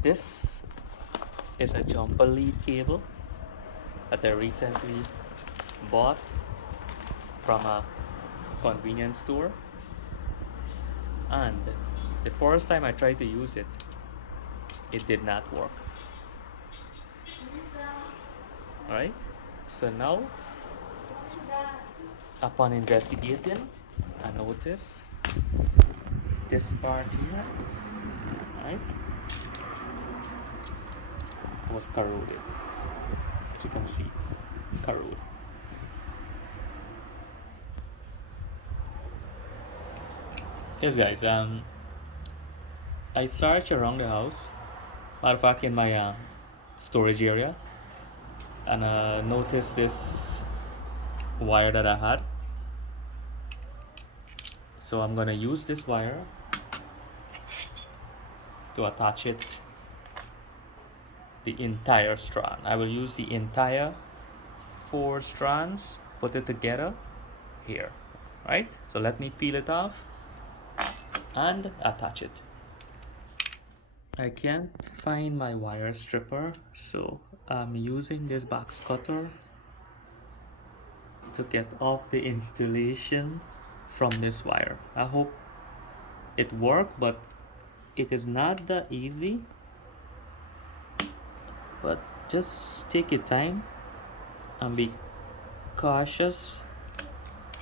This is a jumper lead cable that I recently bought from a convenience store, and the first time I tried to use it, it did not work. Alright, so now upon investigating, I noticed this part here, right, was corroded. As you can see, corroded. Yes, guys. I searched around the house, matter of fact, in my storage area, and noticed this wire that I had. So I'm gonna use this wire to attach it the entire strand. I will use the entire 4 strands, put it together here, right? So let me peel it off and attach it. I can't find my wire stripper, so I'm using this box cutter to get off the installation from this wire. I hope it worked, but it is not that easy. But just take your time and be cautious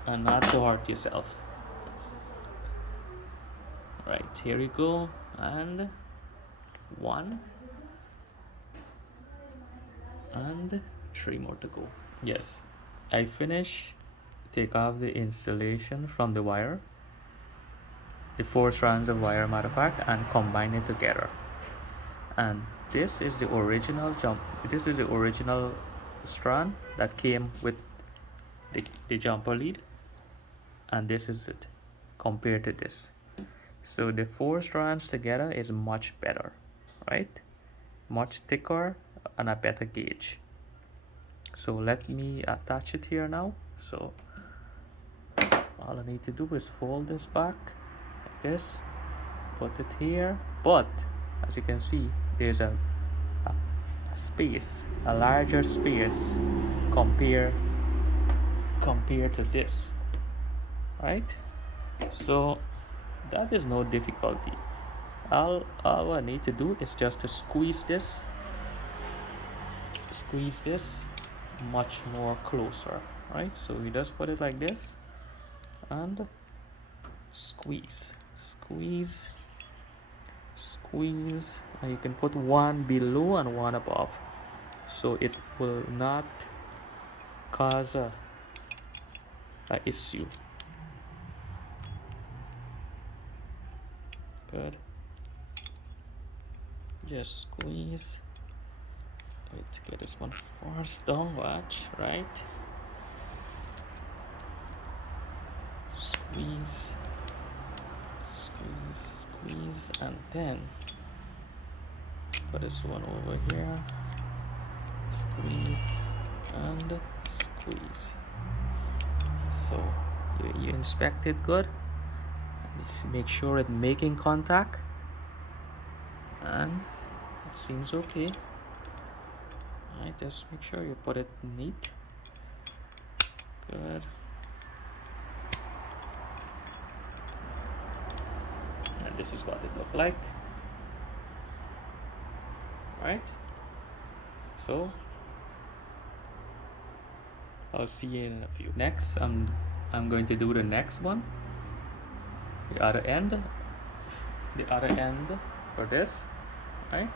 and not to hurt yourself. Right, here you go, and 1 and 3 more to go. Yes, I finish take off the insulation from the wire, the 4 strands of wire, matter of fact, and combine it together. And this is the original strand that came with the jumper lead, and this is it compared to this. So the 4 strands together is much better, right? Much thicker and a better gauge. So let me attach it here now. So all I need to do is fold this back like this, put it here, but as you can see, there's a space, a larger space compared to this, right? So that is no difficulty. All I need to do is just to squeeze this much more closer, right? So we just put it like this and squeeze, and you can put one below and one above, so it will not cause a issue. Good. Just squeeze. Wait, get this one first. Don't watch, right? Squeeze, and then put this one over here. Squeeze and squeeze. So you inspect it good. Make sure it's making contact, and it seems okay. Alright, just make sure you put it neat. Good. And this is what it looked like. Alright, so I'll see you in a few. Next, I'm going to do the next one, the other end for this, right?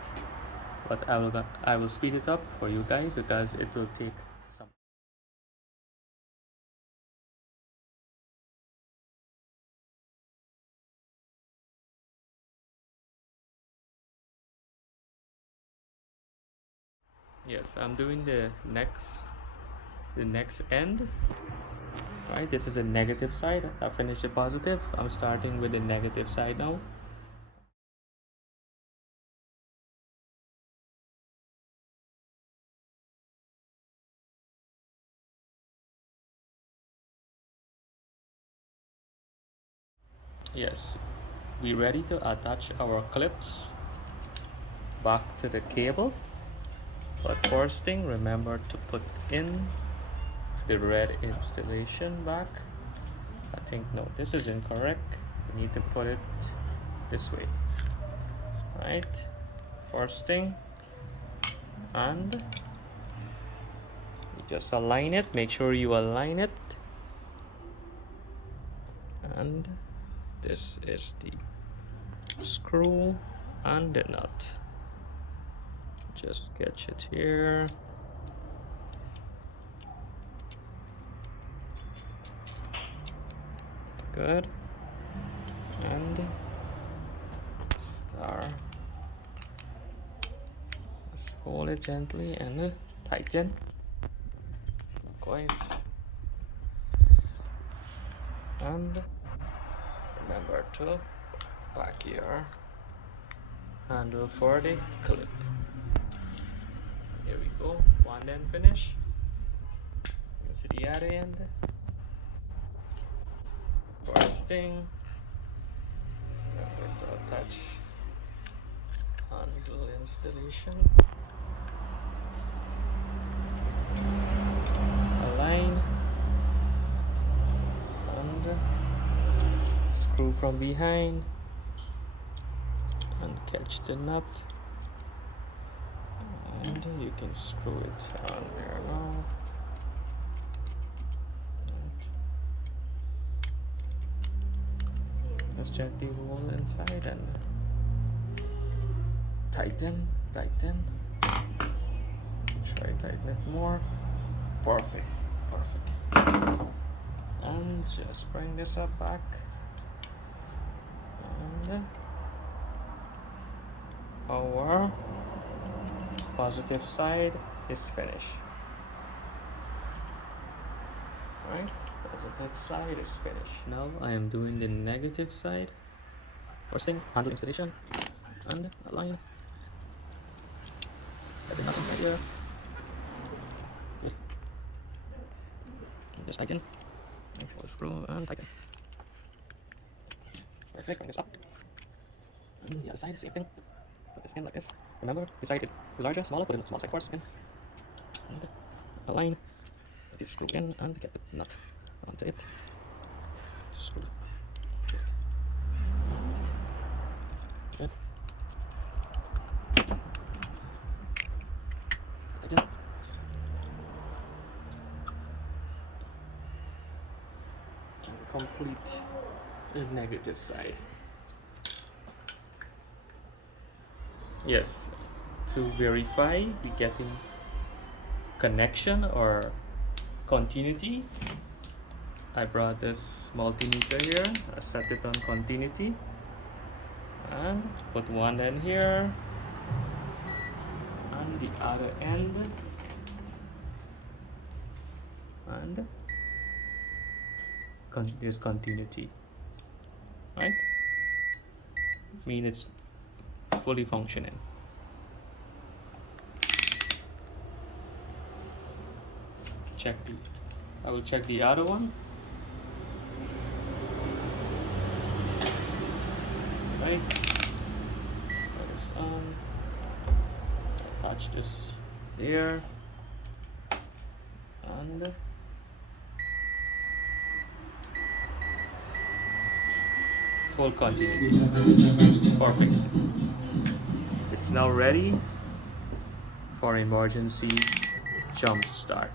But I will speed it up for you guys because it will take some. Yes, I'm doing the next end, right? This is the negative side. I finished the positive. I'm starting with the negative side now. Yes, we ready to attach our clips. back to the cable. But first thing, remember to put in the red installation back. I think, no, this is incorrect. We need to put it this way. Right? First thing. And you just align it. Make sure you align it. And this is the screw and the nut. Just catch it here. Good. And star. Just hold it gently and tighten. Guys. And remember to back your handle for the clip. Here we go. One end finish. Go to the other end. First thing, remember to attach handle installation. Align and screw from behind and catch the nut, and you can screw it on there now. Just gently roll inside and tighten. Try tighten it more. Perfect. And just bring this up back. And our positive side is finished. Right? Positive side is finished. Now I am doing the negative side. First thing, handle installation and align. Get the nut inside here. Good. Just tighten. Thanks for the screw and tighten. Perfect. Bring this up. And the other side, same thing. Put this in like this. Remember, this side is larger, smaller. Put in the small side first. In. And align. Put this screw in and get the nut onto it. Screw. Good. Tighten. And complete the negative side. Yes, to verify we getting connection or continuity, I brought this multimeter here. I set it on continuity and put one end here and the other end, and there's continuity, right? Mean it's fully functioning. I will check the other one. Right, put this on, attach this there, and full continuity. Perfect. It's now ready for emergency jump start.